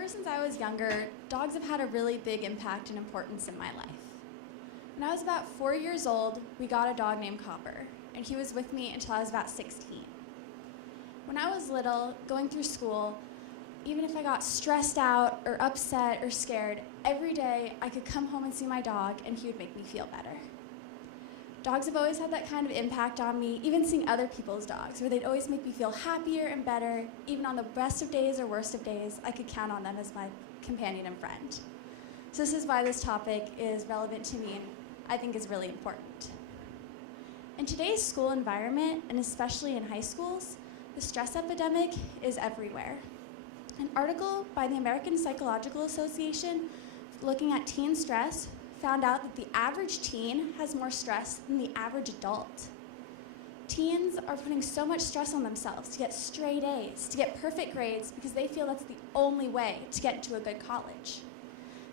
Ever since I was younger, dogs have had a really big impact and importance in my life. When I was about 4 years old, we got a dog named Copper, and he was with me until I was about 16. When I was little, going through school, even if I got stressed out or upset or scared, every day I could come home and see my dog and he would make me feel better. Dogs have always had that kind of impact on me, even seeing other people's dogs, where they'd always make me feel happier and better. Even on the best of days or worst of days, I could count on them as my companion and friend. So this is why this topic is relevant to me and I think is really important. In today's school environment, and especially in high schools, the stress epidemic is everywhere. An article by the American Psychological Association looking at teen stress found out that the average teen has more stress than the average adult. Teens are putting so much stress on themselves to get straight A's, to get perfect grades, because they feel that's the only way to get into a good college.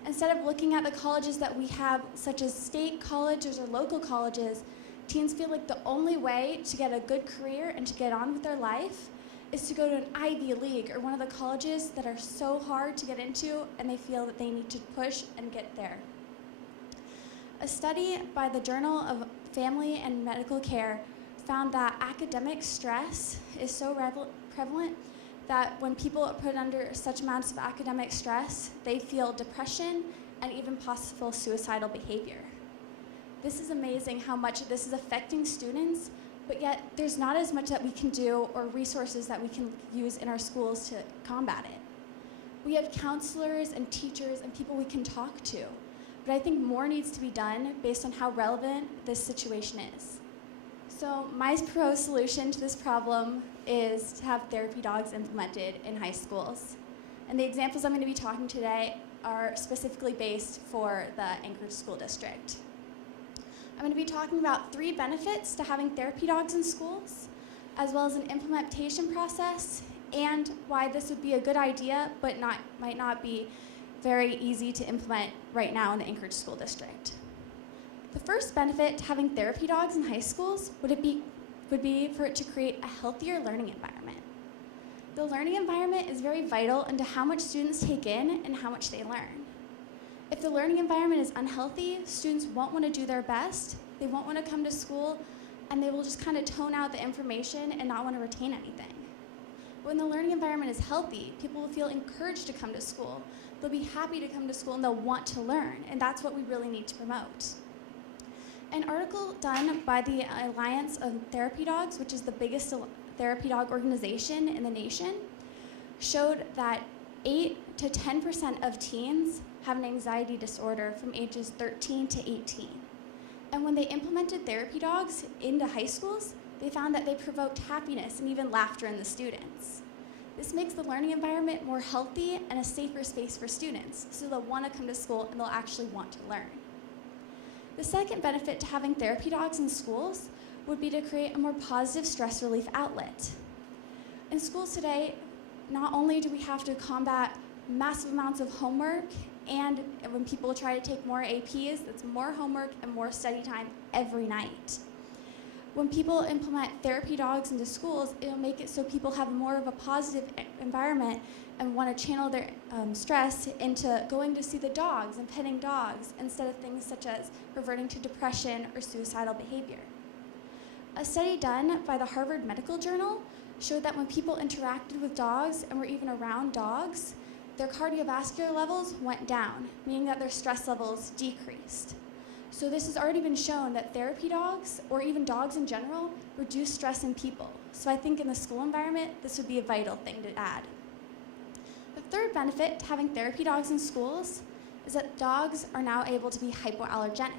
Instead of looking at the colleges that we have, such as state colleges or local colleges, teens feel like the only way to get a good career and to get on with their life is to go to an Ivy League or one of the colleges that are so hard to get into, and they feel that they need to push and get there. A study by the Journal of Family and Medical Care found that academic stress is so prevalent that when people are put under such amounts of academic stress, they feel depression and even possible suicidal behavior. This is amazing how much this is affecting students, but yet there's not as much that we can do or resources that we can use in our schools to combat it. We have counselors and teachers and people we can talk to, but I think more needs to be done based on how relevant this situation is. So my proposed solution to this problem is to have therapy dogs implemented in high schools. And the examples I'm going to be talking today are specifically based for the Anchorage School District. I'm going to be talking about 3 benefits to having therapy dogs in schools, as well as an implementation process, and why this would be a good idea, but might not be very easy to implement right now in the Anchorage School District. The first benefit to having therapy dogs in high schools would be for it to create a healthier learning environment. The learning environment is very vital into how much students take in and how much they learn. If the learning environment is unhealthy, students won't want to do their best, they won't want to come to school, and they will just kind of tone out the information and not want to retain anything. When the learning environment is healthy, people will feel encouraged to come to school. They'll be happy to come to school and they'll want to learn, and that's what we really need to promote. An article done by the Alliance of Therapy Dogs, which is the biggest therapy dog organization in the nation, showed that 8 to 10% of teens have an anxiety disorder from ages 13 to 18. And when they implemented therapy dogs into high schools, they found that they provoked happiness and even laughter in the students. This makes the learning environment more healthy and a safer space for students, so they'll want to come to school and they'll actually want to learn. The second benefit to having therapy dogs in schools would be to create a more positive stress relief outlet. In schools today, not only do we have to combat massive amounts of homework, and when people try to take more APs, that's more homework and more study time every night. When people implement therapy dogs into schools, it'll make it so people have more of a positive environment and want to channel their stress into going to see the dogs and petting dogs instead of things such as reverting to depression or suicidal behavior. A study done by the Harvard Medical Journal showed that when people interacted with dogs and were even around dogs, their cardiovascular levels went down, meaning that their stress levels decreased. So this has already been shown that therapy dogs, or even dogs in general, reduce stress in people. So I think in the school environment, this would be a vital thing to add. The third benefit to having therapy dogs in schools is that dogs are now able to be hypoallergenic.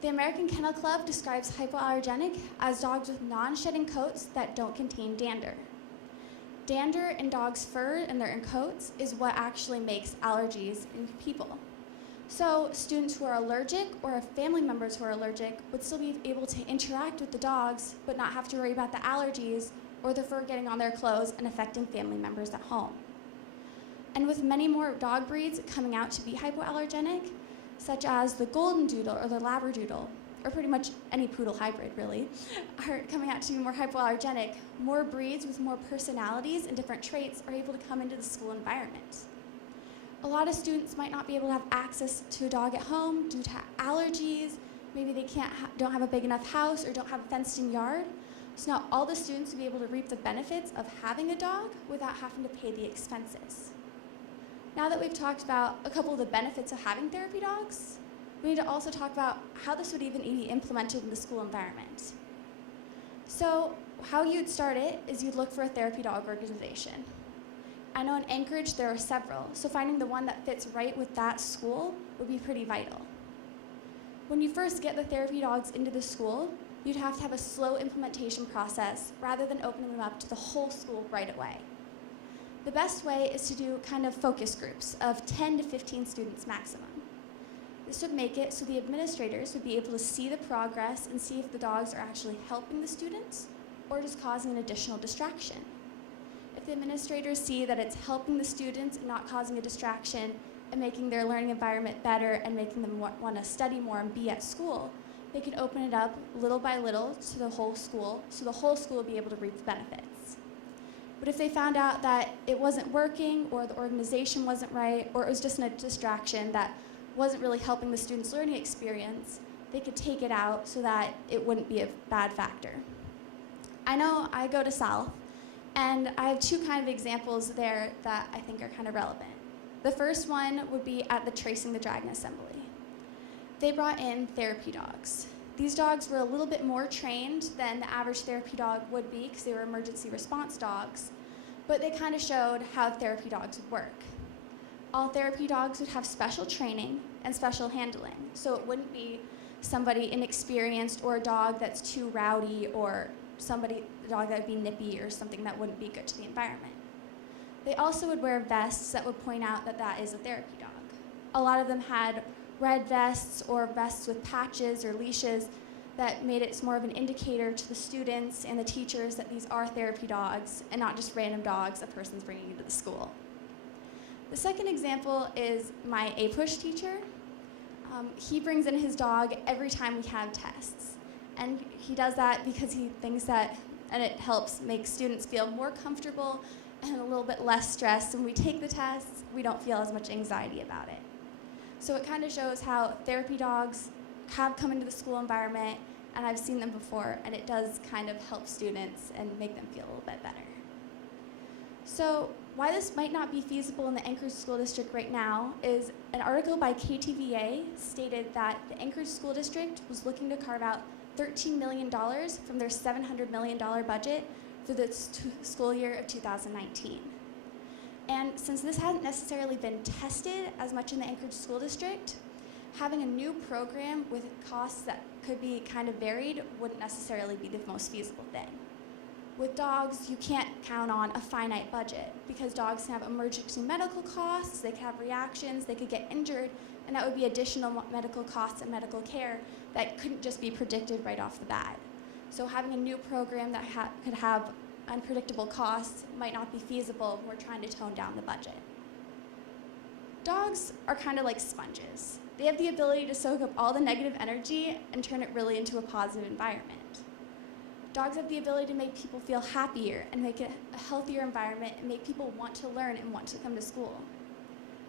The American Kennel Club describes hypoallergenic as dogs with non-shedding coats that don't contain dander. Dander in dogs' fur and their coats is what actually makes allergies in people. So students who are allergic or family members who are allergic would still be able to interact with the dogs but not have to worry about the allergies or the fur getting on their clothes and affecting family members at home. And with many more dog breeds coming out to be hypoallergenic, such as the Golden Doodle or the Labradoodle, or pretty much any poodle hybrid really, are coming out to be more hypoallergenic, more breeds with more personalities and different traits are able to come into the school environment. A lot of students might not be able to have access to a dog at home due to allergies. Maybe they don't have a big enough house or don't have a fenced-in yard. So now all the students will be able to reap the benefits of having a dog without having to pay the expenses. Now that we've talked about a couple of the benefits of having therapy dogs, we need to also talk about how this would even be implemented in the school environment. So how you'd start it is you'd look for a therapy dog organization. I know in Anchorage there are several, so finding the one that fits right with that school would be pretty vital. When you first get the therapy dogs into the school, you'd have to have a slow implementation process rather than opening them up to the whole school right away. The best way is to do kind of focus groups of 10 to 15 students maximum. This would make it so the administrators would be able to see the progress and see if the dogs are actually helping the students or just causing an additional distraction. If the administrators see that it's helping the students and not causing a distraction and making their learning environment better and making them want to study more and be at school, they can open it up little by little to the whole school, so the whole school will be able to reap the benefits. But if they found out that it wasn't working, or the organization wasn't right, or it was just a distraction that wasn't really helping the students' learning experience, they could take it out so that it wouldn't be a bad factor. I know I go to South, and I have two kind of examples there that I think are kind of relevant. The first one would be at the Tracing the Dragon Assembly. They brought in therapy dogs. These dogs were a little bit more trained than the average therapy dog would be because they were emergency response dogs, but they kind of showed how therapy dogs would work. All therapy dogs would have special training and special handling, so it wouldn't be somebody inexperienced or a dog that's too rowdy or a dog that would be nippy or something that wouldn't be good to the environment. They also would wear vests that would point out that that is a therapy dog. A lot of them had red vests or vests with patches or leashes that made it more of an indicator to the students and the teachers that these are therapy dogs and not just random dogs a person's bringing into the school. The second example is my A-push teacher. He brings in his dog every time we have tests. And he does that because he thinks that, and it helps make students feel more comfortable and a little bit less stressed. When we take the tests, we don't feel as much anxiety about it. So it kind of shows how therapy dogs have come into the school environment, and I've seen them before, and it does kind of help students and make them feel a little bit better. So why this might not be feasible in the Anchorage School District right now is an article by KTVA stated that the Anchorage School District was looking to carve out $13 million from their $700 million budget for the school year of 2019. And since this hasn't necessarily been tested as much in the Anchorage School District, having a new program with costs that could be kind of varied wouldn't necessarily be the most feasible thing. With dogs, you can't count on a finite budget because dogs can have emergency medical costs, they can have reactions, they could get injured, and that would be additional medical costs and medical care that couldn't just be predicted right off the bat. So having a new program that could have unpredictable costs might not be feasible if we're trying to tone down the budget. Dogs are kind of like sponges. They have the ability to soak up all the negative energy and turn it really into a positive environment. Dogs have the ability to make people feel happier and make it a healthier environment and make people want to learn and want to come to school.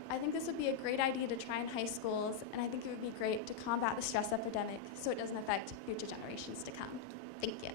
I think this would be a great idea to try in high schools, and I think it would be great to combat the stress epidemic so it doesn't affect future generations to come. Thank you.